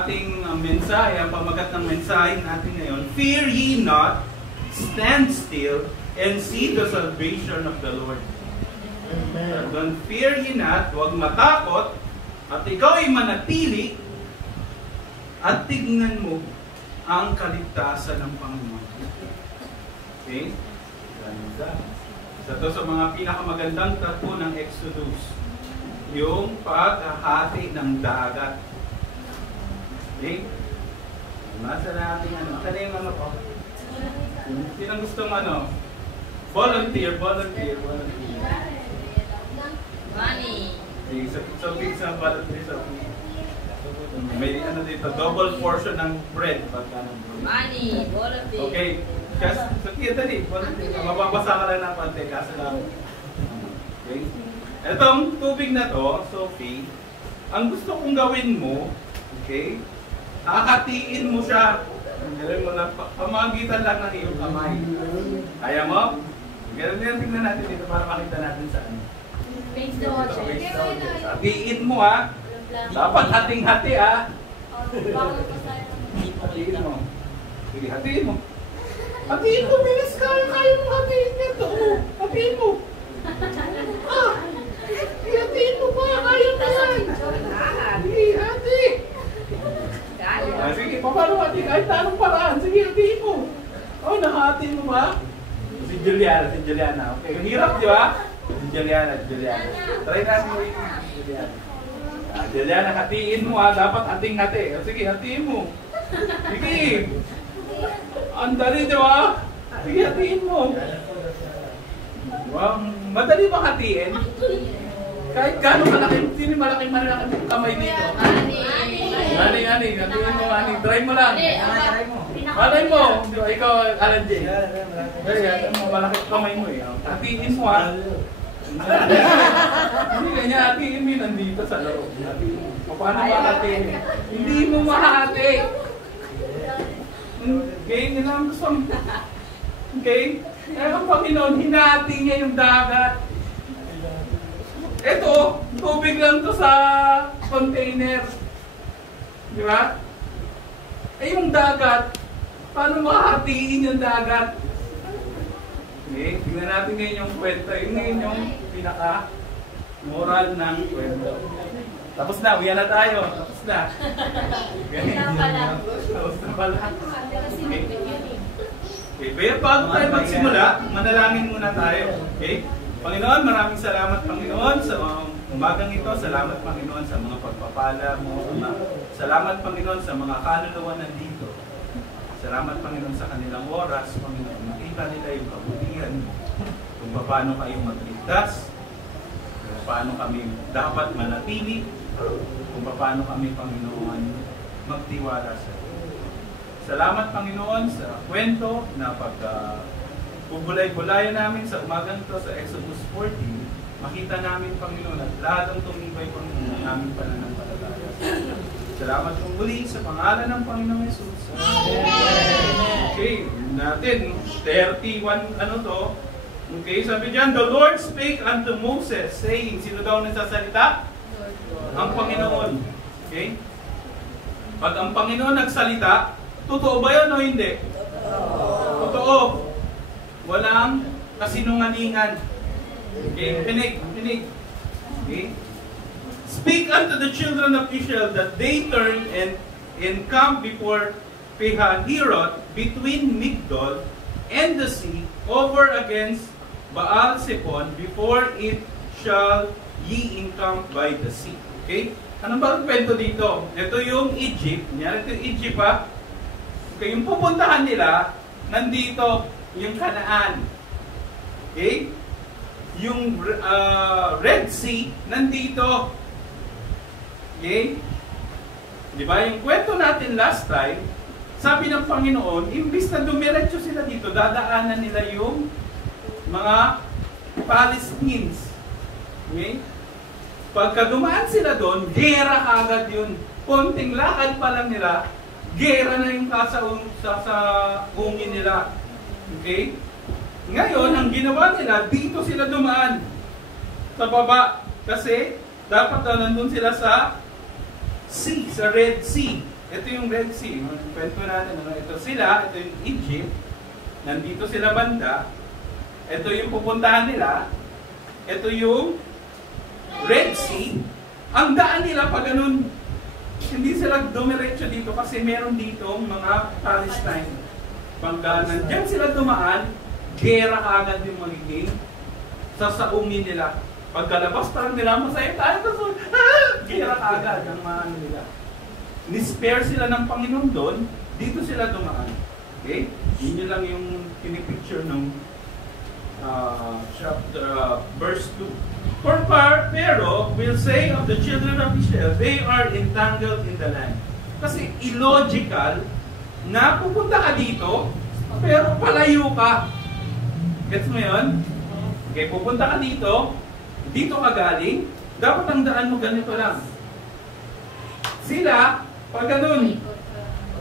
ating mensahe, ang pamagat ng mensahe natin ngayon. Fear ye not, stand still, and see the salvation of the Lord. Amen. Don't fear ye not, huwag matakot, at ikaw ay manatili, at tignan mo ang kaligtasan ng Panginoon. Okay? Ganda. Isa to sa mga pinakamagandang tato ng Exodus. Yung paghahati ng dagat. Okay? Nasa natin ano? Saan yung ano ko? Sino gustong ano? Volunteer. Money. So, sa volunteer sa may ano dito, double portion ng bread. Money, volunteer. Okay. Kasi, so, kita din. Mababasa ka lang ng konti. Kasi lang. Okay. Itong tubig na to, Sophie, ang gusto kong gawin mo, okay, hahatiin mo siya. Gawin mo lang, pamagitan lang ng iyong kamay. Kaya mo? Ganun tingnan natin dito para makita natin saan. Hatiin mo ha. Dapat hating-hati ha. Hatiin mo. Sige, hatiin mo. Hatiin mo, bilis ka. Kaya mo hatiin nito. Hatiin mo. Hatiin mo pa. Kaya mo yan. Sige, hati. Sige, paano hati? Kahit anong paraan. Sige, hatiin mo. Oh, nahati mo ba? Si Juliana. Okay, hirap di ba? Si Juliana. Try natin mo rin. Juliana, hatiin mo ha. Dapat hating-hati. Sige, hatiin mo. Sige. Ang dali, di ba? Sige, hatiin mo. Wow, madali ba hatiin? Kahit gano'ng malaki, sino malaking kamay dito? Ani, hatiin mo, ani. Try mo lang. Malay mo. Ikaw, Alan J. Kaya, malaki kamay mo eh. Hatiin mo ha. Hindi kanya hatiin mo nandito sa loob. Paano mahatiin? Hindi mo mahati. Okay, yun lang gusto mo. Okay? Kaya ang Panginoon, hinati niya yung dagat. Ito, tubig lang to sa container. Di ba? Eh yung dagat, paano mahatiin yung dagat? Okay, tingnan natin ngayon yung kwento. Yung ngayon yung pinaka-moral ng kwento. Tapos na, uyan na tayo. Tapos na. Tapos na pala. Okay, pero bago tayo magsimula, manalangin muna tayo. Okay? Panginoon, maraming salamat Panginoon sa umagang ito. Salamat Panginoon sa mga pagpapala mo. Salamat Panginoon sa mga kaluluwa nandito. Salamat Panginoon sa kanilang oras. Panginoon, makita nila yung kabutihan kung paano kayo magligtas, kung paano kami dapat manatili, kung paano kami Panginoon magtiwala sa iyo. Salamat Panginoon sa kwento na pag-bubulay-bulayan namin sa umagang ito sa Exodus 14, makita namin Panginoon at lalong tumibay Panginoon ang aming pananampalataya. Salamat kong muli sa pangalan ng Panginoong Jesus. Okay, natin 31 ano to. Okay, sabi diyan, the Lord spake unto Moses saying, sino daw nagsasalita? Ang Panginoon. Okay? Pag ang Panginoon nagsalita, totoo ba yun o hindi? Totoo. Walang kasinungalingan. Okay? Pinig. Okay? Speak unto the children of Israel that they turn and encamp before Pihahirot between Migdol and the sea over against Baal-Zephon before it shall ye encamp by the sea. Okay? Anong ba ang kwento dito? Ito yung Egypt. Ito yung Egypt ha. Okay, yung pupuntahan nila, nandito yung Canaan. Okay? Yung Red Sea, nandito. Okay? Di ba? Yung kwento natin last time, sabi ng Panginoon, imbis na dumiretso sila dito, dadaanan nila yung mga Palestinians. Okay? Pagka dumaan sila doon, gera agad yun. Konting lakad pa lang nila, gera na yung kasaungin nila. Okay? Ngayon, ang ginawa nila, dito sila dumaan. Sa baba. Kasi, dapat na nandun sila sa sea, sa Red Sea. ito yung Red Sea. Kwento natin, ano? Ito sila, ito yung Egypt. Nandito sila banda. Ito yung pupuntahan nila. Ito yung Red Sea. Ang daan nila pag ganun, hindi sila dumiretso dito kasi meron dito mga Palestine. Pagka nandyan sila dumaan, gera agad yung magiging sasaungin nila. Pagkalabas parang nila, masaya tayo. Gera agad ang mga ano nila. Nispare sila ng Panginoon doon, dito sila dumaan. Okay? Yun lang yung pinipicture ng verse 2. For Pharaoh will say of the children of Israel, they are entangled in the land. Kasi illogical na pupunta ka dito, pero palayo ka. Gets mo yun? Okay, pupunta ka dito, dito ka galing, dapat ang daan mo ganito lang. Sila, pag ganun,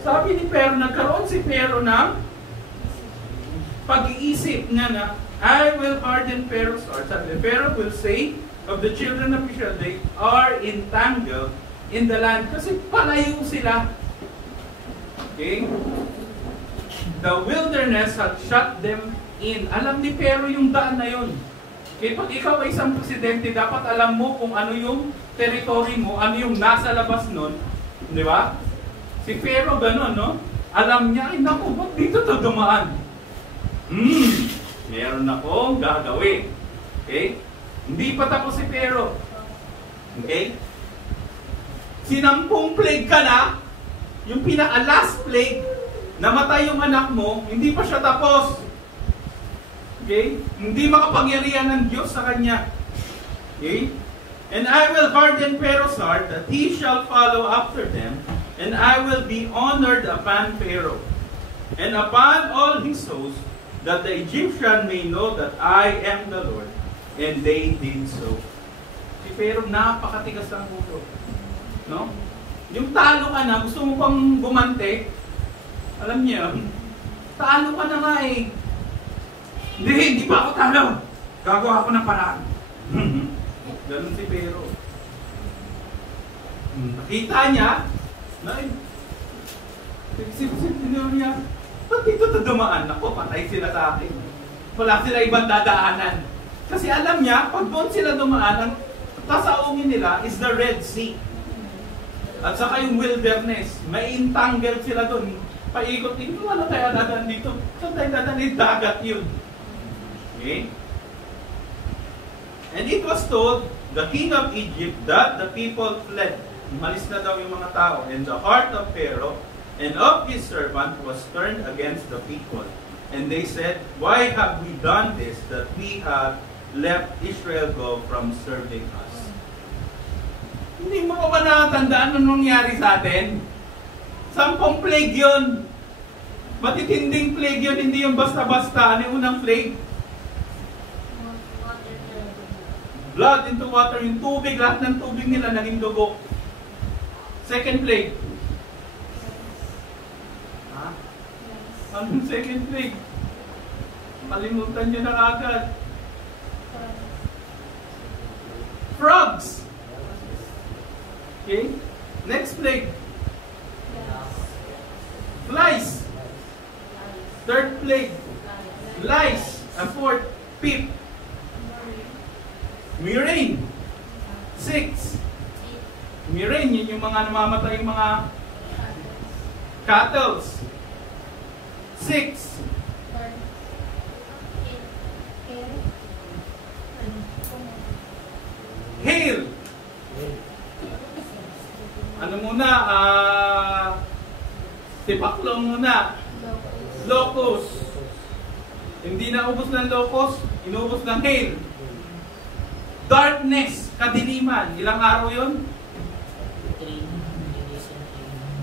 sabi ni Pharaoh, nagkaroon si Pharaoh ng pag-iisip nga na, I will harden Pharaoh's heart. Sabi, Pharaoh will say of the children of Israel, they are entangled in the land. Kasi palayo sila. Okay? The wilderness had shut them in. Alam ni Pharaoh yung daan na yun. Okay, pag ikaw ay isang presidente, dapat alam mo kung ano yung territory mo, ano yung nasa labas nun. Di ba? Si Pharaoh ganun, no? Alam niya, ay naku, ba't dito to dumaan? Meron akong gagawin. Okay? Hindi pa tapos si Pharaoh. Okay? Sinampung plague ka na, yung pinaka-last plague, namatay yung anak mo, hindi pa siya tapos. Okay? Hindi makapangyarihan ng Diyos sa kanya. Okay? And I will harden Pharaoh's heart, that he shall follow after them, and I will be honored upon Pharaoh, and upon all his hosts, that the Egyptian may know that I am the Lord. And they did so. Si Pharaoh, napakatigas ng puso. No? Yung talo ka na, gusto mo pang gumante, alam niyo, talo ka na nga eh. Hindi pa ako talo. Gagawa ako ng paraan. Ganun si Pharaoh. Nakita niya, sip-sip niya, ba't dito ito dumaan? Ako, patay sila sa akin. Wala sila ibang dadaanan. Kasi alam niya, pag doon sila dumaan, ang tasaungin nila is the Red Sea. At saka yung wilderness. May entangled sila doon. Paikot din, ano kaya dadaan dito? Saan tayo dadaan? Dagat yun. Okay? And it was told, the king of Egypt, that the people fled. Malis na daw yung mga tao. And the heart of Pharaoh and of his servant was turned against the people. And they said, why have we done this, that we have left Israel go from serving us? Hindi mo ba nakatandaan anong nangyari sa atin? 10 plague yun. Matitinding plague yun, hindi yung basta-basta. Ano yung unang plague? Blood into water. Yung tubig, lahat ng tubig nila naging dugo. Second plague. Anong second plague? Kalimutan nyo na agad. Frogs. Okay? Next plague. Flies. Third plague. Lice. Fourth. Pip. Murrain. 6. Murrain, yun yung mga namamatay yung mga cattle. 6. Hail. Ano muna? Tipaklong muna. Locust. Hindi na ubos ng locust, inubos ng hail. Darkness, kadiliman. Ilang araw yun?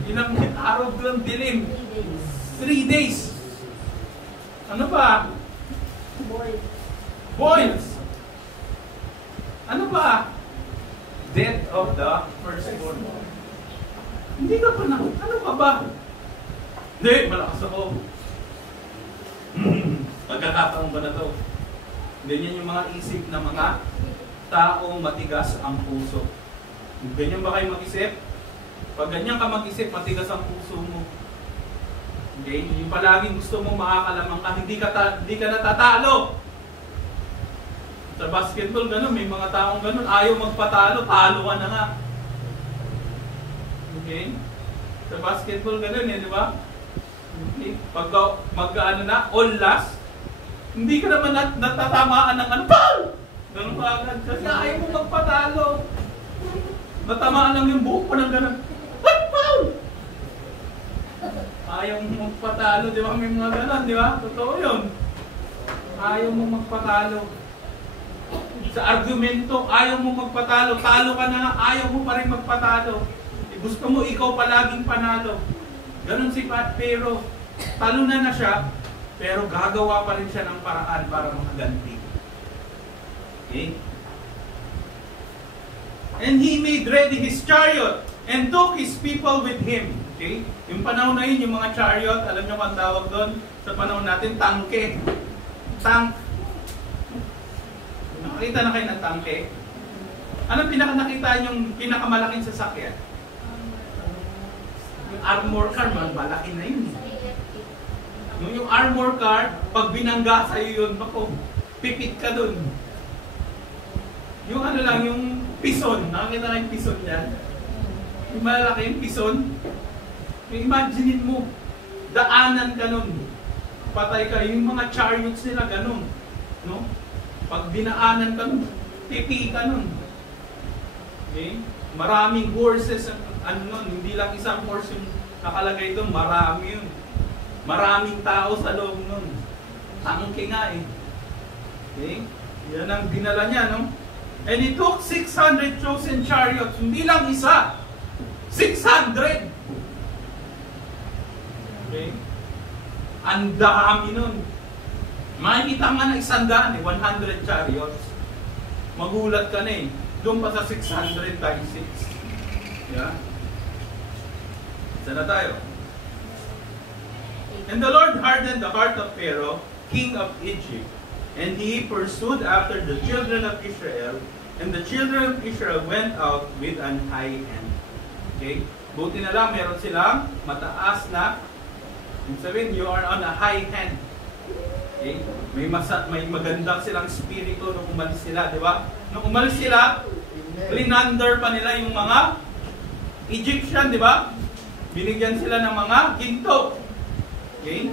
Ilang araw doon dilim? 3 days. Ano pa? Boils. Ano pa? Death of the firstborn. Hindi ka pa na. Ano ka ba? Hindi, malakas ako. Magkakataon ba na to? Ganyan yung mga isip na mga taong matigas ang puso. Ganyan ba kayo mag-isip? Pag ganyan ka mag-isip, matigas ang puso mo. Okay? Yung palaging gusto mong makakalamang ka, hindi ka natatalo. Sa basketball, ganun, may mga taong ganun, ayaw magpatalo, talo ka na nga. Okay? Sa basketball, ganun di ba? Okay? Pag mag-ano na, all last, hindi ka naman natatamaan ng ano, PAL! Ganun ka agad, kasi ayaw mo magpatalo. Natamaan lang yung buhok mo ng ganun. What? PAL! Ayaw mo magpatalo, di ba? May mga ganun, di ba? Totoo yun. Ayaw mo magpatalo. Sa argumento, ayaw mo magpatalo. Talo ka na nga, ayaw mo pa rin magpatalo. Gusto mo ikaw palaging panalo. Ganon si Pero talo na siya, pero gagawa pa rin siya ng paraan para makaganti. Okay? And he made ready his chariot and took his people with him. Okay? Yung panahon na yun, yung mga chariot, alam nyo kung tawag doon sa panahon natin, tangke. Tank. Nakakita na kayo ng tangke? Anong nakita yung pinakamalaking sasakyan? Yung armor car, malaki na yun. Yung armor car, pag binangga sa'yo yun, bako, pipit ka dun. Yung ano lang, yung pison, nakakita na yung pison yan. Yung malaki yung pison, imagine mo, daanan ka nun. Patay ka, yung mga chariots nila ganun. No? Pag dinaanan ka nun, pipi ka nun. Okay? Maraming horses, ano nun, hindi lang isang horse yung nakalagay doon, marami yun. Maraming tao sa loob nun. Tangke nga eh. Okay? Yan ang dinala niya, no? And he took 600 chosen chariots, hindi lang isa. 600! Okay? Ang dami nun. Makikita nga na 100 eh, 100 chariots. Magulat ka na eh. Doon pa sa 600 times 6. Yeah? Saan na tayo? And the Lord hardened the heart of Pharaoh, king of Egypt, and he pursued after the children of Israel, and the children of Israel went out with an high hand. Okay? Buti na lang, meron silang mataas na, sabihin, you are on a high hand. Okay? May magandang silang spirito nung umalis sila, di ba? Nung umalis sila, linander pa nila yung mga Egyptian, di ba? Binigyan sila ng mga ginto. Okay?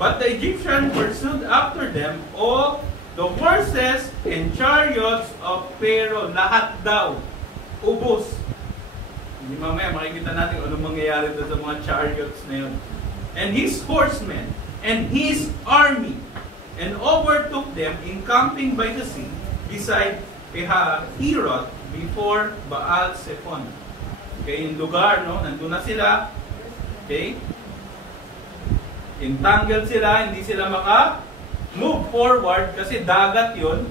But the Egyptians pursued after them all the horses and chariots of Pharaoh. Lahat daw. Ubos. Hindi mamaya makikita natin anong mangyayari doon sa mga chariots na yun. And his horsemen and his army, and overtook them encamping by the sea beside Pihahirot before Baal-Zephon. Okay, yung lugar, no? Nandun na sila. Okay? Entangled sila, hindi sila maka-move forward kasi dagat yun.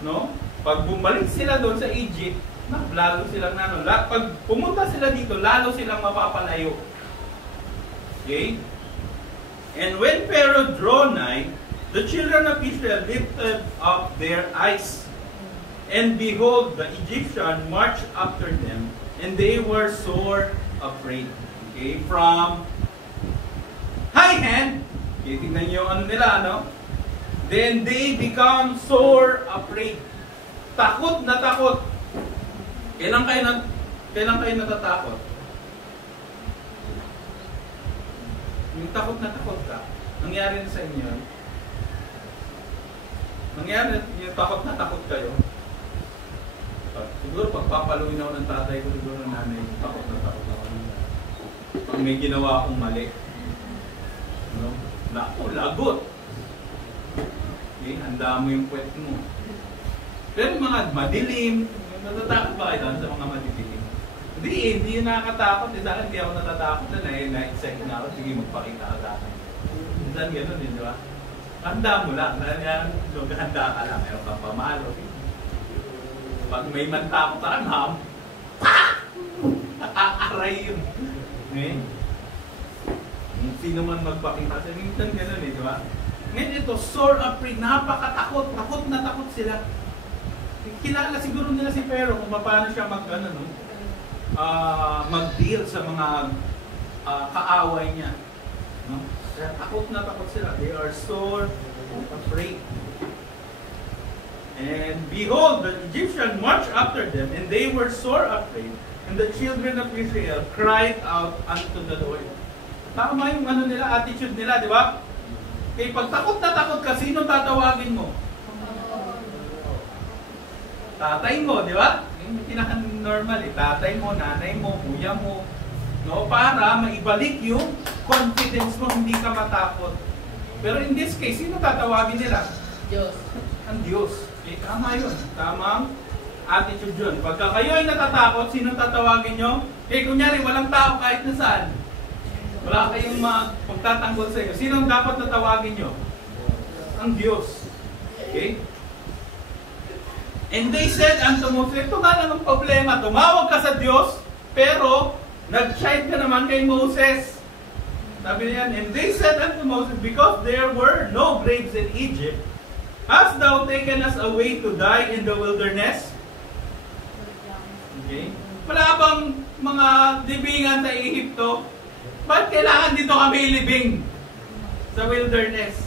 No? Pag bumalik sila doon sa Egypt, lalo silang pag pumunta sila dito, lalo silang mapapalayo. Okay? And when Pharaoh drew nigh, the children of Israel lifted up their eyes, and behold, the Egyptian marched after them, and they were sore afraid. Okay? From high hand, okay, tingnan nyo ano nila, no? Then they become sore afraid. Takot na takot. Kailan kayo natatakot? Yung takot na takot ka, nangyari na sa inyo. Nangyari, yung takot na takot kayo. Siguro pagpapaluin ako ng tatay ko, siguro ng nanay, takot na takot ako. Pag may ginawa akong mali. No? Naku, lagot. Okay, handa mo yung puwet mo. Pero mga madilim, natatakot ba kayo sa mga madilim? Hindi yun nakakatakot. Sa akin, hindi ako natatakot na na-excite na ako. Sige, magpakita ka sa akin. Minsan gano'n din, di ba? Handa mo lang. Handa ka lang. Ayaw kang pamalo. Pag may mantakot ka, ma'am, nakakaray yun. Okay? Sino man magpakita sa minsan gano'n eh, di ba? Ngayon ito, sore afraid, napakatakot. Takot na takot sila. Kilala siguro nila si Pharaoh kung paano siya mag-ano, no? mag-deal sa mga kaaway niya. No? Kaya takot na takot sila. They are so afraid. And behold, the Egyptians marched after them, and they were sore afraid. And the children of Israel cried out unto the Lord. Tama yung nila, attitude nila, di ba? Kaya pag takot na takot ka, sino tatawagin mo? Tatay mo, di ba? Yung pinaka-normal eh. Tatay mo, nanay mo, kuya mo. No? Para maibalik yung confidence mo, hindi ka matakot. Pero in this case, sino tatawagin nila? Diyos. Ang Diyos. Eh, tama yun. Tamang attitude yun. Pagka kayo ay natatakot, sino tatawagin nyo? Eh, kunyari, walang tao kahit na saan. Wala kayong magtatanggol sa inyo. Sino ang dapat natawagin nyo? Ang Diyos. Okay? And they said unto Moses, ito nga lang ang problema. Tumawag ka sa Diyos, pero nag-chide ka naman kay Moses. Sabi niyan, and they said unto Moses, because there were no graves in Egypt, hast thou taken us away to die in the wilderness? Okay? Wala bang mga libingan sa Ehipto? Ba't kailangan dito kami ilibing sa wilderness?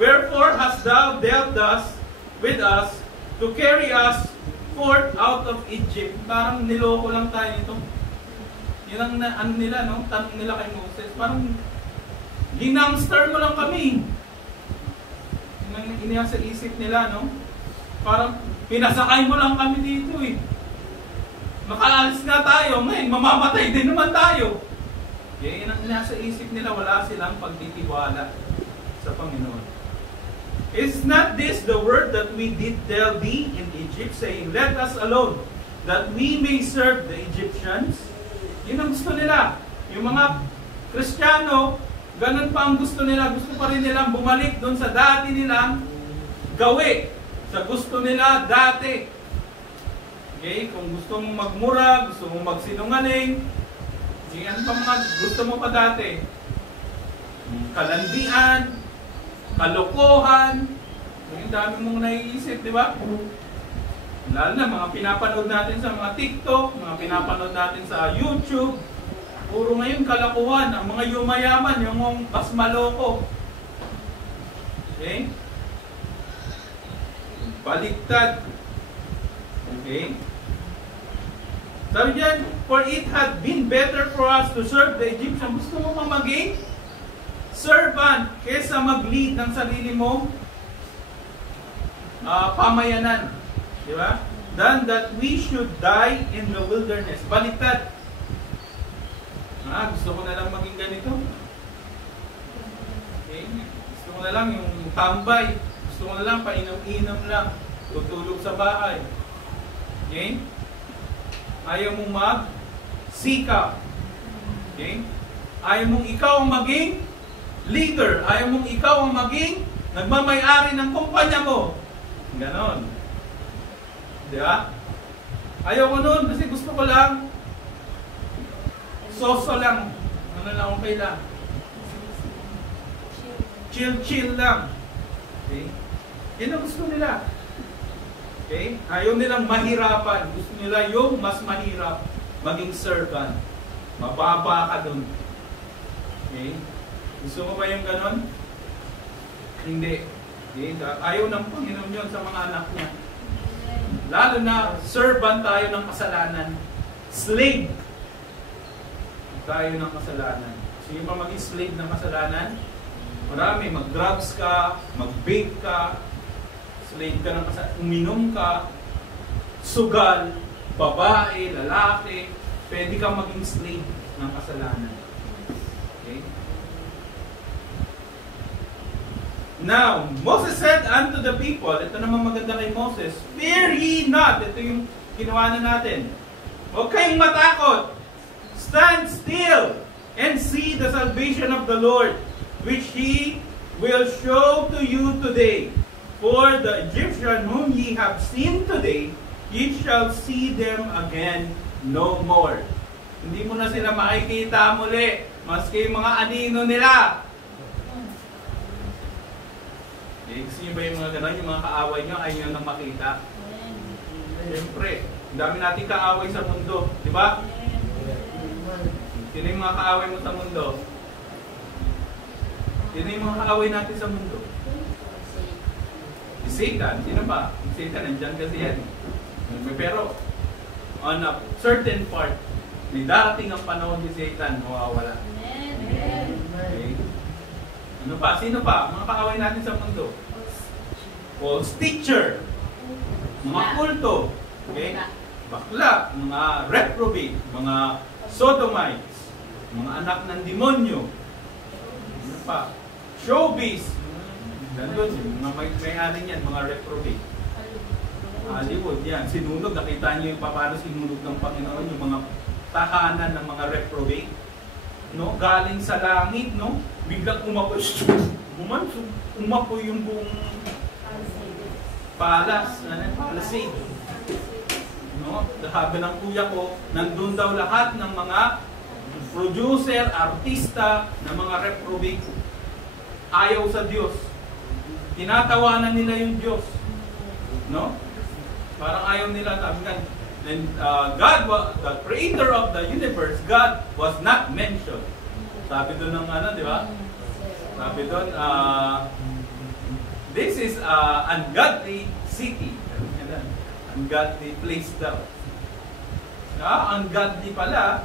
Wherefore hast thou dealt thus with us to carry us forth out of Egypt? Parang niloko lang tayo nito. Yun ang ano nila, no? Tanong nila kay Moses. Parang ginangster mo lang kami. Yun ang iniyasa isip nila, no? Parang pinasakay mo lang kami dito eh. Makaalis nga tayo, ngayon mamamatay din naman tayo. Yan ang nasa isip nila, wala silang pagtitiwala sa Panginoon. Is not this the word that we did tell thee in Egypt, saying, let us alone, that we may serve the Egyptians? Yun ang gusto nila. Yung mga Kristiyano, ganun pa ang gusto nila. Gusto pa rin nilang bumalik doon sa dati nilang gawi. Sa gusto nila dati. Okay? Kung gusto mong magmura, gusto mong magsinungaling, yan pa mga gusto mo pa dati. Kalandian, kalokohan, yung dami mong naiisip, di ba? Lalo na mga pinapanood natin sa mga TikTok, mga pinapanood natin sa YouTube. Puro ngayon kalokohan, ang mga yumayaman, yung mas maloko. Okay? Baliktad. Okay? Sabi diyan, for it had been better for us to serve the Egyptians. Gusto mo bang maging servant kesa mag-lead ng sarili mo pamayanan? Di ba? Than that we should die in the wilderness. Baliktad. Gusto ko na lang maging ganito. Okay? Gusto ko na lang yung tambay. Gusto ko na lang painom-inom lang. Tutulog sa bahay. Okay? Ayaw mong mag-sikap. Okay? Ayaw mong ikaw ang maging leader. Ayaw mong ikaw ang maging nagmamay-ari ng kumpanya mo. Ganon. Di ba? Ayaw ko nun kasi gusto ko lang soso lang. Ano lang, okay lang. Chill lang. Okay? Yan ang gusto nila. Okay? Ayaw nilang mahirapan. Gusto nila yung mas mahirap maging servant. Mababa ka dun. Okay? Gusto mo ba yung ganon? Hindi. Okay? Ayaw ng Panginoon yun sa mga anak niya. Lalo na servant tayo ng kasalanan. Slave tayo ng kasalanan. Sige ba maging slave ng kasalanan? Marami. Mag-drugs ka, mag-vape ka, slave ka ng kasalanan, uminom ka, sugal, babae, lalaki, pwede kang maging slave ng kasalanan. Okay? Now, Moses said unto the people, ito naman maganda kay Moses, fear ye not. Ito yung ginawa na natin. Huwag kayong matakot. Stand still and see the salvation of the Lord, which He will show to you today. For the Egyptian whom ye have seen today, ye shall see them again no more. Hindi mo na sila makikita muli, maski yung mga anino nila. Gusto nyo ba yung mga gano'n, yung mga kaaway nyo, ayaw nyo nang makita? Siyempre, ang dami nating kaaway sa mundo, di ba? Sino yung mga kaaway mo sa mundo? Sino yung mga kaaway natin sa mundo? Si Satan. Sino ba? Si Satan, nandyan kasi yan. Pero, on a certain part, may darating ang panahon si Satan, mawawala. Okay. Ano pa? Sino pa? Mga kaaway natin sa mundo? False teacher. Mga kulto. Okay? Bakla. Mga reprobate. Mga sodomites. Mga anak ng demonyo. Ano pa? Showbiz. Gandun. Mga may-ari niyan. Mga reprobate. Hollywood. Yan. Sinunog. Nakita niyo yung paano sinunog ng Panginoon. Yung mga tahanan ng mga reprobate. No? Galing sa langit. No? Biglang umapoy. Umapoy yung buong palisade. No? Sabi ng kuya ko, nandun daw lahat ng mga producer, artista, ng mga reprobate. Ayaw sa Diyos. Tinatawanan nila yung Diyos. No? Parang ayaw nila. Sabi nga, God, the creator of the universe, God was not mentioned. Sabi doon ng ano, di ba? Sabi doon, this is ungodly city. Ungodly place daw. Ungodly pala.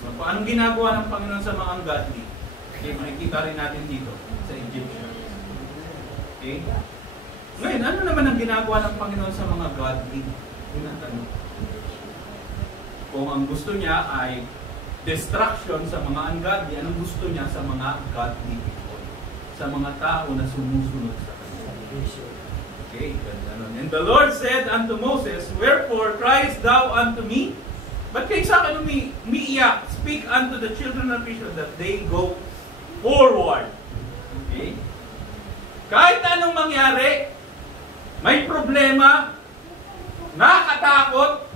Anong ginagawa ng Panginoon sa mga ungodly? Okay, makikita rin natin dito sa Egyptians. Okay? Ngayon, ano naman ang ginagawa ng Panginoon sa mga godly? Tinatanong. Kung ang gusto niya ay destruction sa mga ungodly, anong gusto niya sa mga godly people? Sa mga tao na sumusunod sa Kanya. Okay, ganun. And the Lord said unto Moses, wherefore criest thou unto me? But kayo sa akin umiiyak, speak unto the children of Israel that they go forward. Okay? Kahit anong mangyari, may problema, nakakatakot,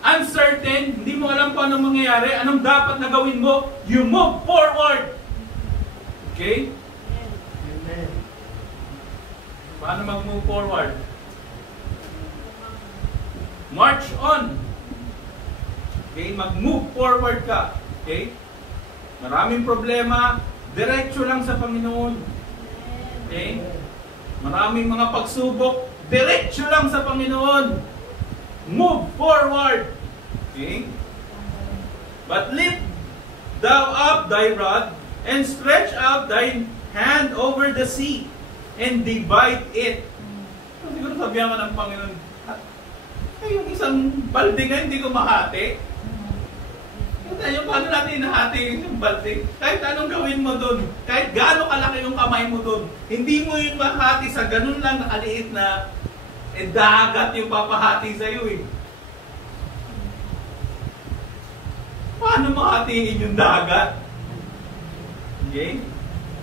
uncertain, hindi mo alam kung anong mangyayari, anong dapat na gawin mo, you move forward. Okay? Amen. Paano mag-move forward? March on. Okay? Mag-move forward ka. Okay? Maraming problema, diretso lang sa Panginoon. Okay? Maraming mga pagsubok, diretso lang sa Panginoon. Move forward. Okay? But lift thou up thy rod, and stretch out thy hand over the sea, and divide it. Siguro sabihan ka ng Panginoon, yung isang balde nga hindi ko mahati. Yung paano natin nahati yung balde? Kahit anong gawin mo doon, kahit gaano kalaki yung kamay mo doon, hindi mo yung mahati sa ganun lang nakaliit na dagat yung papahati sa iyo eh. Paano mahatiin yung dagat? Okay?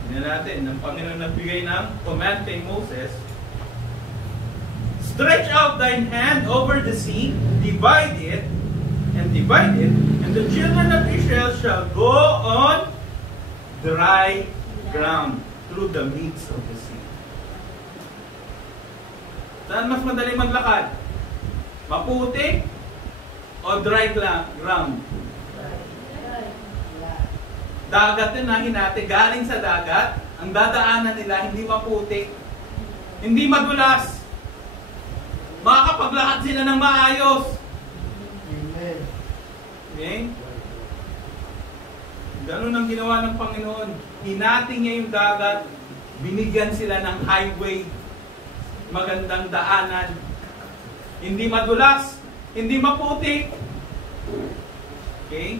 Tingnan natin, ng Panginoon nagbigay ng command kay Moses. Stretch out thine hand over the sea, divide it, and the children of Israel shall go on dry ground through the midst of the sea. Saan mas madali maglakad? Maputik o dry ground? Dagat yun na hinati. Galing sa dagat, ang dadaanan nila hindi maputik, hindi madulas. Makakapaglakad sila ng maayos. Amen. Okay? Ganun ang ginawa ng Panginoon. Hinati niya yung dagat, binigyan sila ng highway, magandang daanan. Hindi madulas, hindi maputik. Okay?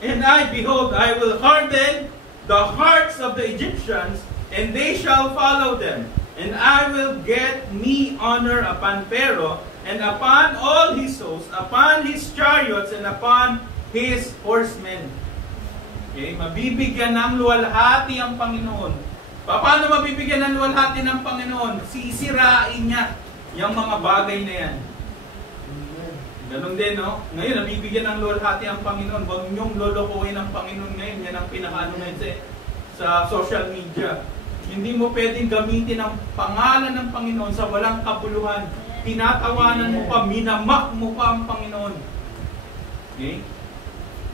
And I, behold, I will harden the hearts of the Egyptians, and they shall follow them. And I will get me honor upon Pharaoh, and upon all his hosts, upon his chariots, and upon his horsemen. Okay? Mabibigyan ng luwalhati ang Panginoon. Paano mabibigyan ng luwalhati ng Panginoon? Sisirain niya yung mga bagay na yan. Ganon din, no? Ngayon, nabibigyan ng luwalhati ang Panginoon. Huwag niyong lolokohin ang Panginoon ngayon. Yan ang pinakaano ngayon sa social media. Hindi mo pwedeng gamitin ang pangalan ng Panginoon sa walang kabuluhan. tinatawanan mo pa, minamak mo pa ang Panginoon. Okay?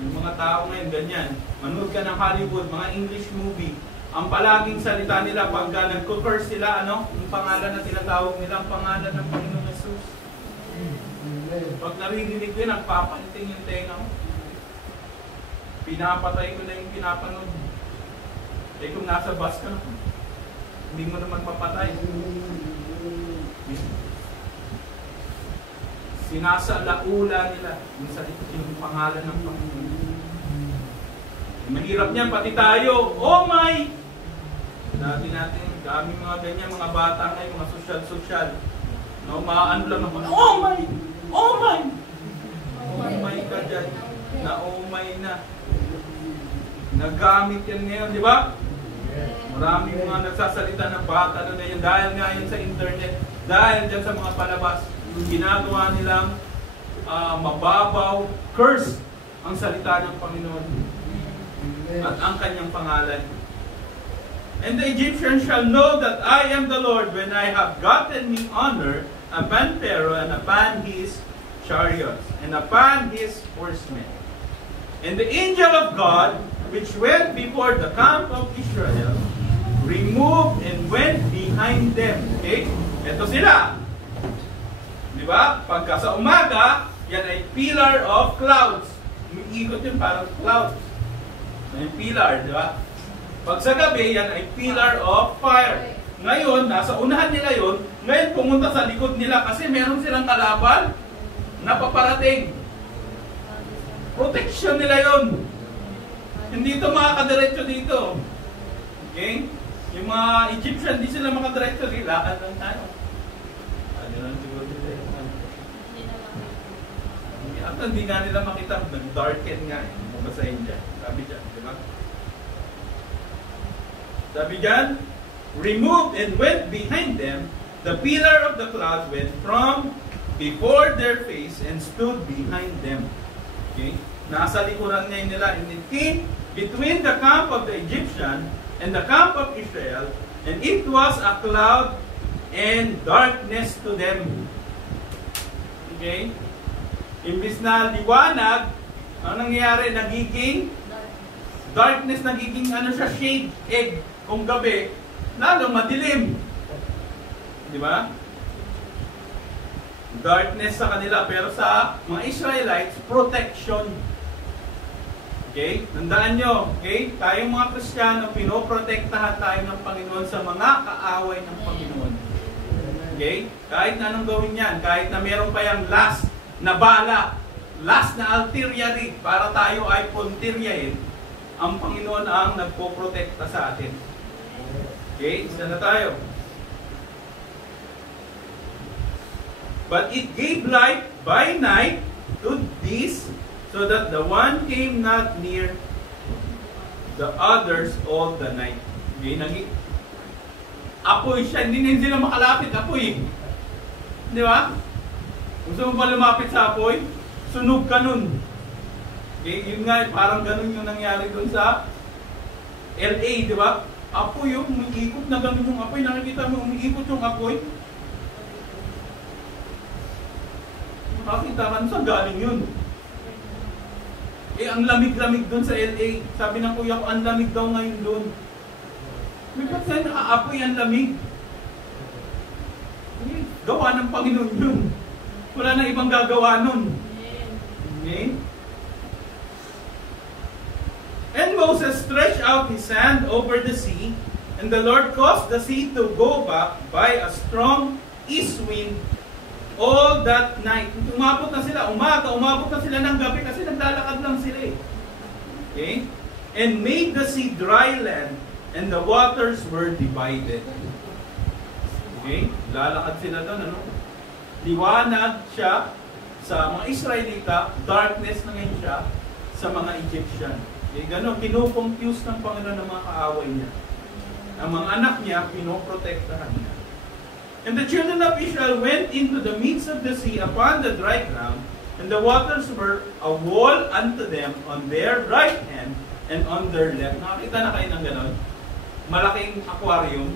Yung mga tao ngayon, ganyan. Manood ka ng Hollywood, mga English movie. Ang palaging salita nila, pagka nag-curse sila, ano? Yung pangalan na tinatawag nila, ang pangalan ng Panginoong Jesus. Pag naririnig ko yun, nagpapanting yung tenga mo. Pinapatay ko na yung pinapanood. Eh kung nasa bus ka, hindi mo naman mapatay. Sinasalaula nila yung pangalan ng Panginoon. Mahirap niyan, pati tayo. Oh my! Dati natin, kami mga ganyan, mga bata ngayon, mga social. No, maano lang naman, oh my! Oh my! Oh my ka dyan. Na oh my na. Nagamit yan ngayon, di ba? Marami mga nagsasalita ng bata na yan dahil nga yan sa internet, dahil dyan sa mga palabas, ginagawa nilang mababaw, curse ang salita ng Panginoon at ang kanyang pangalan. And the Egyptians shall know that I am the Lord when I have gotten me honor upon Pharaoh and upon his chariots and upon his horsemen. And the angel of God, which went before the camp of Israel, removed and went behind them. Okay? Ito sila. Di ba? Pagka sa umaga, yan ay pillar of clouds. Umiikot yun parang clouds. May pillar, di ba? Pag sa gabi, yan ay pillar of fire. Ngayon, nasa unahan nila yun. Ngayon, pumunta sa likod nila kasi meron silang kalaban na paparating. Protection nila yun. Hindi ito makakadiretso dito. Okay? Yung mga Egyptian, hindi sila makadiretso. Lakad lang tayo. Ano lang siguro dito. At hindi nga nila makita. Nag-darken nga. Mabasahin dyan. Sabi dyan. Diba? Sabi dyan, removed and went behind them. The pillar of the cloud went from before their face and stood behind them. Okay? Nasa likuran ngayon nila. And it came between the camp of the Egyptian and the camp of Israel, and it was a cloud and darkness to them. Okay? Imbis na liwanag, ang nangyayari, nagiging darkness, nagiging ano siya, shade, egg. Kung gabi, lalong madilim. Di ba? Darkness sa kanila, pero sa mga Israelites, protection. Okay? Tandaan nyo, okay? Tayong mga Kristiyano, pinoprotektahan tayo ng Panginoon sa mga kaaway ng Panginoon. Okay? Kahit na anong gawin yan, kahit na meron pa yung last na bala, last na artillery para tayo ay puntiryahin, ang Panginoon ang nagpoprotekta sa atin. Okay? Isa na tayo. But it gave light by night to these, so that the one came not near the others all the night. Okay? Apoy siya, hindi sila makalapit, apoy. Di ba? Gusto mo ba lumapit sa apoy? Sunog ka nun. Okay? Yun nga, parang ganun yung nangyari dun sa LA, di ba? Apoy yung umiikot na ganun yung apoy. Nakikita mo, umiikot yung apoy. Makita ka, saan galing yun? Eh, ang lamig-lamig dun sa LA. Sabi ng kuya ko, ang lamig daw ngayon dun. May ba't sa'yo nakaapoy ang lamig? Eh, gawa ng Panginoon yun. Wala nang ibang gagawa nun. Okay? And Moses stretched out his hand over the sea, and the Lord caused the sea to go back by a strong east wind all that night. Umabot na sila, umabot na sila ng gabi kasi naglalakad lang sila eh. Okay? And made the sea dry land, and the waters were divided. Okay? Lalakad sila doon, ano? Liwanag siya sa mga Israelita, darkness na ngayon siya sa mga Egyptian. Okay? Ganon, kinukonfuse ng Panginoon ng mga kaaway niya. Ang mga anak niya, pinoprotektahan niya. And the children of Israel went into the midst of the sea upon the dry ground, and the waters were a wall unto them on their right hand and on their left. Nakakita na kayo ng ganon? Malaking aquarium,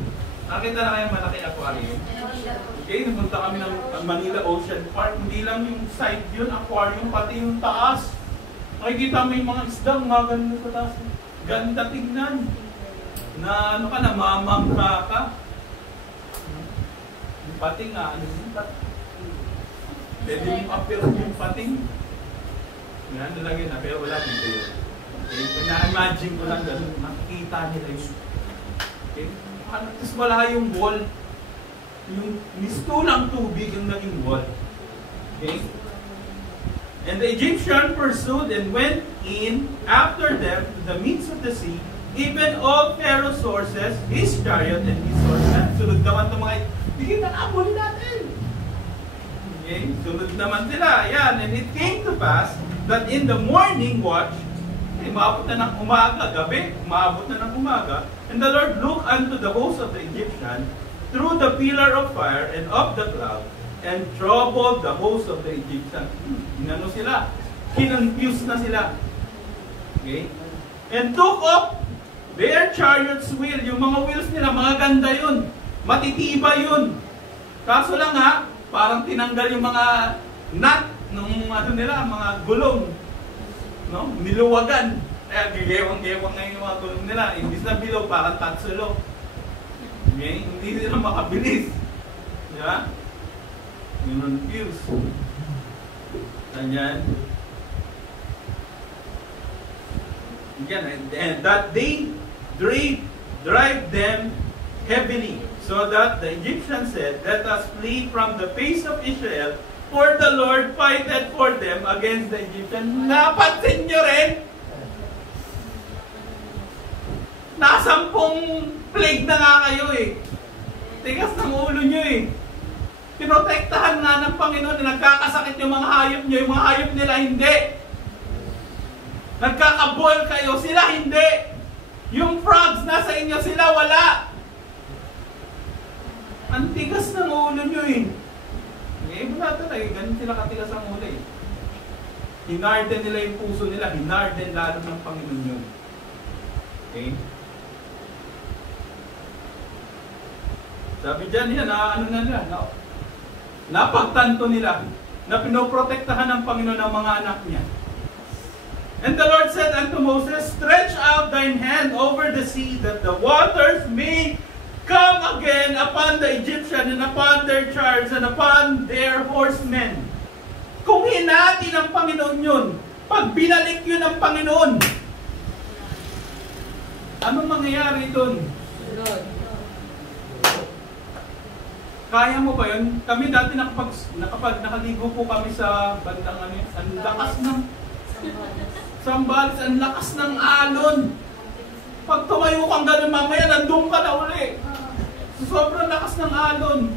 Nakita na kayong malaki aquarium? Okay, napunta kami ng Manila Ocean Park. Hindi lang yung side yun, aquarium, pati yung taas. Makikita mo yung mga isdang, mga ganun sa taas. Ganda tignan. Na ano ka, namamangha ka. Yung pating nga, ano yung pating? Pwede yung appear yung pating. Yan, lang yun, pero wala dito yun. Okay, na-imagine ko lang ganun, makikita nila yun. Okay? Tapos wala yung wall. Yung mistulang tubig yung naging wall. Okay? And the Egyptian pursued and went in after them to the midst of the sea, even all Pharaoh's horses, his chariot, and his horsemen. Sunod naman itong mga, hindi na abulin natin. Okay? Sunod naman sila. Ayan. And it came to pass that in the morning watch, umabot na ng umaga, gabi, umabot na ng umaga, and the Lord looked unto the host of the Egyptians through the pillar of fire and of the cloud, and troubled the host of the Egyptians. Inano sila? Kinonfuse na sila. Okay? And took up their chariots' wheel. Yung mga wheels nila, mga ganda yun. Matitiba yun. Kaso lang ha, parang tinanggal yung mga nut ng ano nila, mga gulong. No? Niluwagan. Kaya gigewang-gewang ngayon yung mga gulong nila. Imbis na bilog, parang tatsulo. Okay? Hindi sila makabilis. Diba? Yun fuse. Ganyan. Again, and that they drive them heavily, so that the Egyptians said, let us flee from the face of Israel, for the Lord fighteth for them against the Egyptians. Napansin nyo rin? Nasampung plague na nga kayo eh. Tigas ng ulo nyo eh. Pinotektahan nga ng Panginoon na nagkakasakit yung mga hayop nyo, yung mga hayop nila hindi. Nagkakabol kayo, sila hindi. Yung frogs nasa inyo, sila wala. Ang tigas ng ulo nyo eh. Eh, wala talaga. Ganun sila katigas ang ulo eh. Hinarden nila yung puso nila. Hinarden lalo ng Panginoon yun. Okay? Sabi dyan yan, ano na nila? Napagtanto nila na pinoprotektahan ng Panginoon ang mga anak niya. And the Lord said unto Moses, stretch out thine hand over the sea, that the waters may come again upon the Egyptians and upon their chariots and upon their horsemen. Kung hinati ng Panginoon yun, pag binalik yun ng Panginoon, anong mangyayari dun? Kaya mo ba yun? Kami dati nakaligo po kami sa bandang ano, ang lakas ng Sambales, ang lakas ng alon. Pag tumayo kang gano'n mamaya, nandun ka na uli. Sobrang lakas ng alon.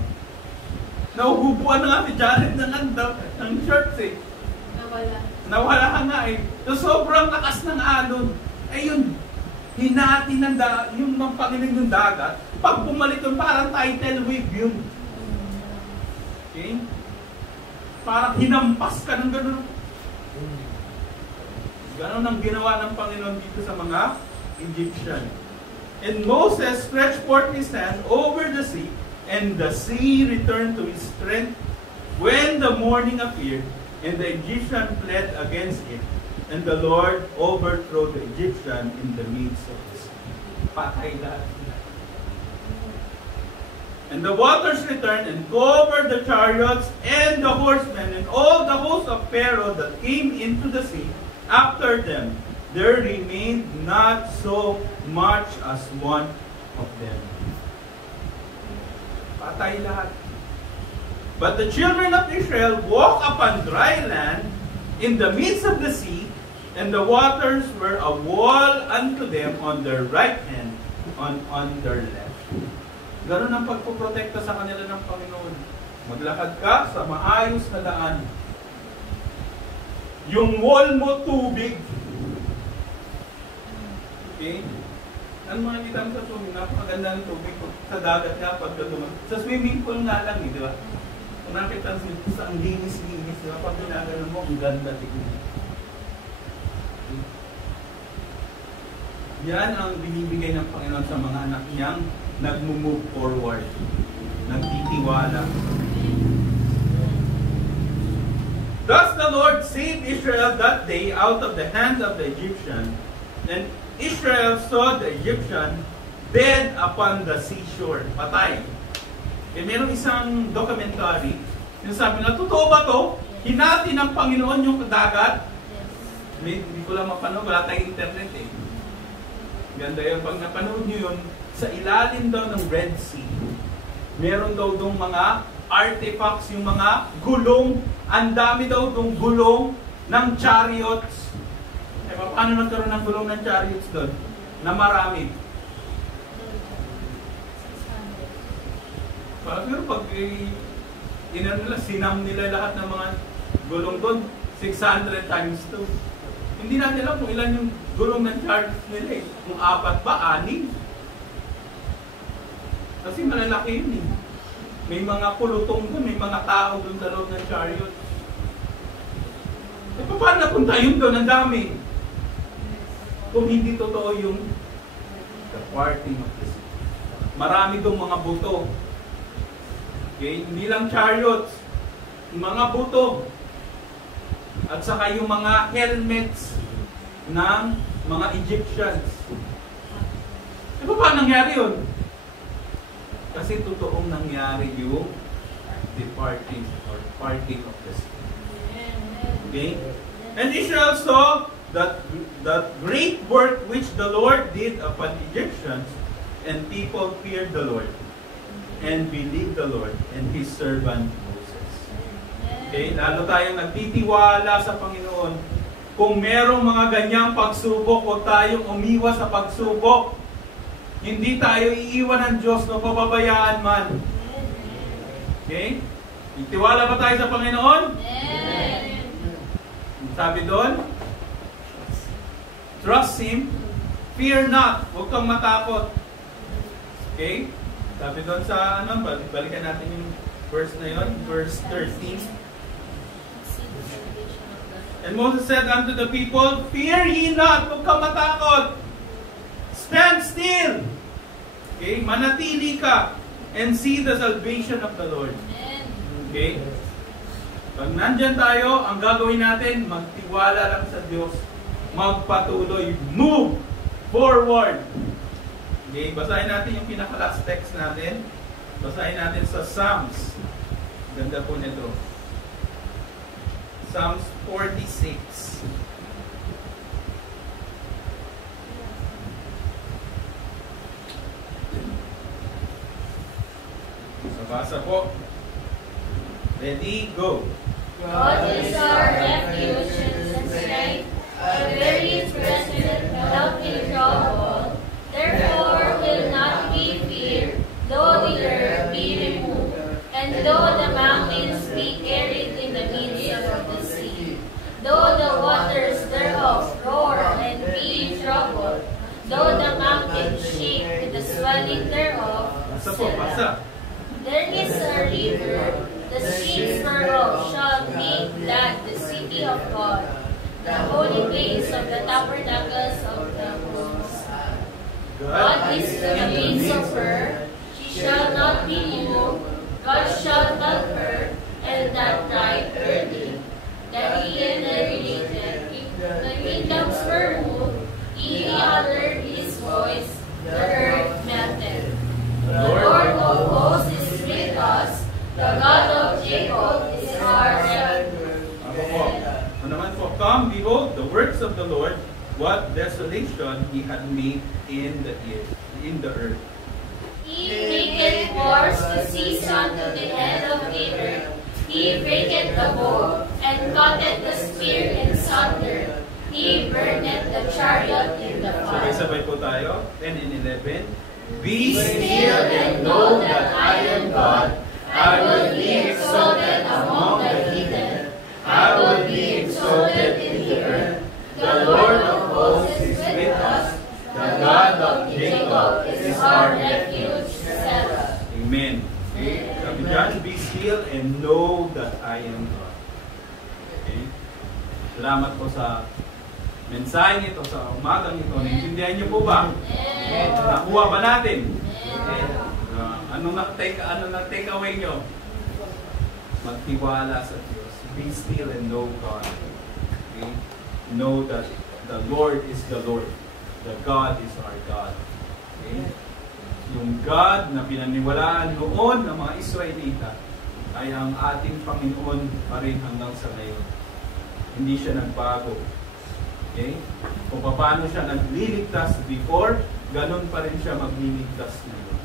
Nahuhubuan na nga si Jared ng shorts eh. Nawala ka nga eh. So, sobrang lakas ng alon. Ayun, hinati ng yung Panginoon ng dagat. Pag bumalik yun, parang tidal wave yun. Okay? Parang hinampas ka ng gano'n. Ganon ang ginawa ng Panginoon dito sa mga Egyptian. And Moses stretched forth his hand over the sea, and the sea returned to its strength when the morning appeared, and the Egyptian fled against it. And the Lord overthrew the Egyptian in the midst of the sea. Patay lahat. And the waters returned and covered the chariots and the horsemen and all the host of Pharaoh that came into the sea. After them, there remained not so much as one of them. Patay lahat. But the children of Israel walked upon dry land in the midst of the sea, and the waters were a wall unto them on their right hand, on their left. Ganon ang pagpoprotekta sa kanila ng Panginoon. Maglakad ka sa maayos na daan. Yung wall mo tubig. Okay? Ano mga kita mo sa tubig? Napakaganda ng tubig sa dagat nga pagka dumaan. Sa swimming pool nga lang, di ba? Kung nakita sa ang linis-linis, di ba? Pag ginagano mo, ang ganda tignan. Yan ang binibigay ng Panginoon sa mga anak niyang nag-move forward. Nagtitiwala. Thus the Lord saved Israel that day out of the hands of the Egyptian, and Israel saw the Egyptian dead upon the seashore. Patay. Meron isang documentary, yung sabi na, totoo ba to? Hinati ng Panginoon yung dagat? Hindi ko lang mapanood, wala tayong internet eh. Ganda yun. Pag napanood nyo yun, sa ilalim daw ng Red Sea, meron daw dong mga artifacts, yung mga gulong, ang dami daw dong gulong ng chariots. Eh, paano nagkaroon ng gulong ng chariots doon? Na marami. Pero pag sinam nila lahat ng mga gulong doon, 600 times 2. Hindi natin alam kung ilan yung gulong ng chariots nila eh. Kung 4 ba, 6. Kasi malalaki yun eh. May mga pulutong doon, may mga tao doon sa loob ng chariot. E paano napunta yun doon? Ang dami. Kung hindi totoo yung the parting of the sea. Marami doon mga buto. Okay? Hindi lang chariots. Mga buto. At saka yung mga helmets ng mga Egyptians. E paano nangyari yun? Kasi totoong nangyari yung departing or parting of the sea. Okay? And Israel saw that great work which the Lord did upon Egyptians, and people feared the Lord and believed the Lord and His servant Moses. Okay? Lalo tayong nagtitiwala sa Panginoon. Kung merong mga ganyang pagsubok, huwag tayong umiwas sa pagsubok. Hindi tayo iiwan ng Diyos na pababayaan man. Okay? Itiwala ba tayo sa Panginoon? Amen. Sabi doon, trust Him, fear not, huwag kang matakot. Okay? Sabi doon sa, balikan natin yung verse na yun, verse 13. And Moses said unto the people, fear ye not, huwag kang matakot. Stand still. Okay? Manatili ka and see the salvation of the Lord. Okay? Pag nandyan tayo, ang gagawin natin, magtiwala lang sa Diyos. Magpatuloy. Move forward. Okay? Basahin natin yung pinaka-last text natin. Basahin natin sa Psalms. Ganda po nito. Psalms 46. Basa po. Ready, go. God is our refuge and strength, a very present help in trouble. Therefore will not we fear, though the earth be removed, and though the mountains be carried in the midst of the sea, though the waters thereof roar and be in trouble, though the mountains shake with the swelling thereof. Basa po, basa. There is a river, the streams whereof shall make glad the city of God, the holy place of the tabernacles of the Most High. God is to the midst of her, she shall not be moved. God shall help her, and that right early. That he and the related, if the kingdoms were moved, he uttered his voice, the earth melted. The Lord of hosts is with us, the God of Jacob is our refuge. Ano naman po, come, behold, the works of the Lord, what desolation He had made in the earth. He maketh wars to cease unto the head of the earth. He breaketh the bow, and cutteth the spear in sunder. He burneth the chariot in the fire. Sabay-sabay po tayo, 10 and 11. Be still and know that I am God. I will be exalted among the heathen. I will be exalted in the earth. The Lord of hosts is with us. The God of Jacob is our refuge. Selah. Amen. Okay? Sabi dyan, be still and know that I am God. Okay? Salamat po sa mensahe nito, sa umagang ito. Naintindihan niyo po ba? Nakuha ba natin? Ano na take away nyo? Magtiwala sa Diyos. Be still and know God. Okay? Know that the Lord is the Lord. The God is our God. Okay? Yung God na pinaniwalaan noon ng mga Israelita ay ang ating Panginoon pa rin hanggang sa ngayon. Hindi siya nagbago. Okay? Kung paano siya nagliligtas before, ganun pa rin siya magliligtas ngayon.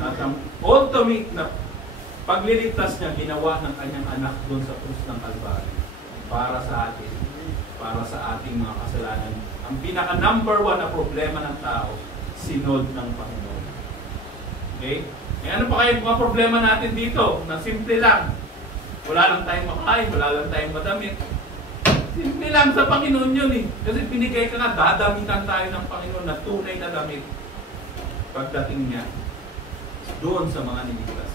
At ang ultimate na pagliligtas niya, ginawa ng kanyang anak doon sa krus ng Calvary para sa atin, para sa ating mga kasalanan. Ang pinaka number 1 na problema ng tao, sinod ng Panginoon. Okay? Eh ano pa kayo mga problema natin dito? Na simple lang. Wala lang tayong makain, wala lang tayong madamit. Simple lang sa Panginoon yun eh. Kasi pinigay ka nga, dadamitan tayo ng Panginoon na tunay na damit. Pagdating niya, doon sa mga niligtas.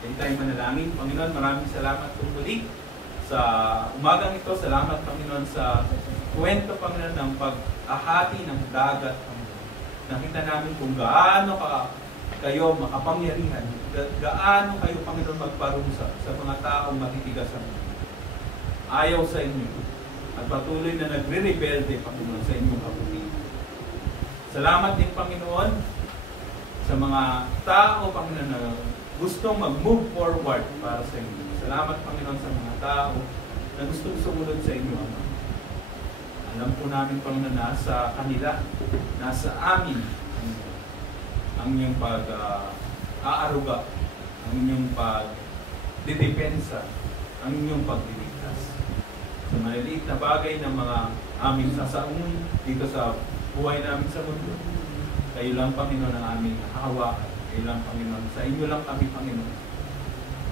Kaya tayo manalangin. Panginoon, maraming salamat po muli sa umagang ito. Salamat, Panginoon, sa kwento, Panginoon, ng pag-ahati ng dagat, Panginoon. Nakita namin kung gaano kayo makapangyarihan, gaano kayo, Panginoon, magparusa sa mga taong matitigas ang ayaw sa inyo at patuloy na nagre-rebelde, Panginoon, sa inyong kabutihan. Salamat din, Panginoon, sa mga tao, Panginoon, na gustong mag-move forward para sa inyo. Salamat, Panginoon, sa mga tao na gustong sumunod sa inyo, Ama. Alam po namin, Panginoon, nasa kanila, nasa amin, ang inyong pag-aaruga, ang inyong pag-dedepensa, ang inyong pagliligtas. Sa maliliit na bagay ng mga aming sasaungon dito sa buhay namin sa mundo, kayo lang, Panginoon, ang aming hahawakan. Kayo lang, Panginoon. Sa inyo lang kami, Panginoon,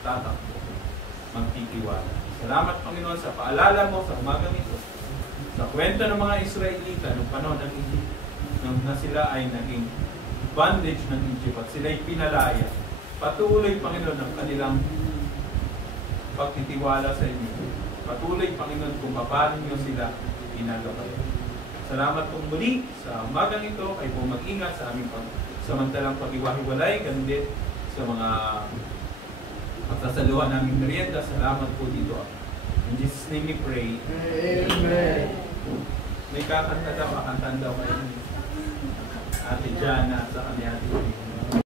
tatakbo, magtitiwala. Salamat, Panginoon, sa paalala mo sa umagang ito, sa kwento ng mga Israelita noong panahon ng Egypt, na sila ay naging bondage ng Egypt at sila'y pinalaya. Patuloy, Panginoon, ang kanilang pagtitiwala sa inyo. Patuloy, Panginoon, kung paano nyo sila ginagabayan. Salamat pong muli sa umagang ito. Kayo po mag-ingat sa aming samantalang pag-iwahiwalay, ganun din sa mga pagsasaluhan naming merienda. Salamat po dito. In Jesus' name we pray. Amen. May kakanta daw, kakantan daw kayo ni Ate Jana sa kanya.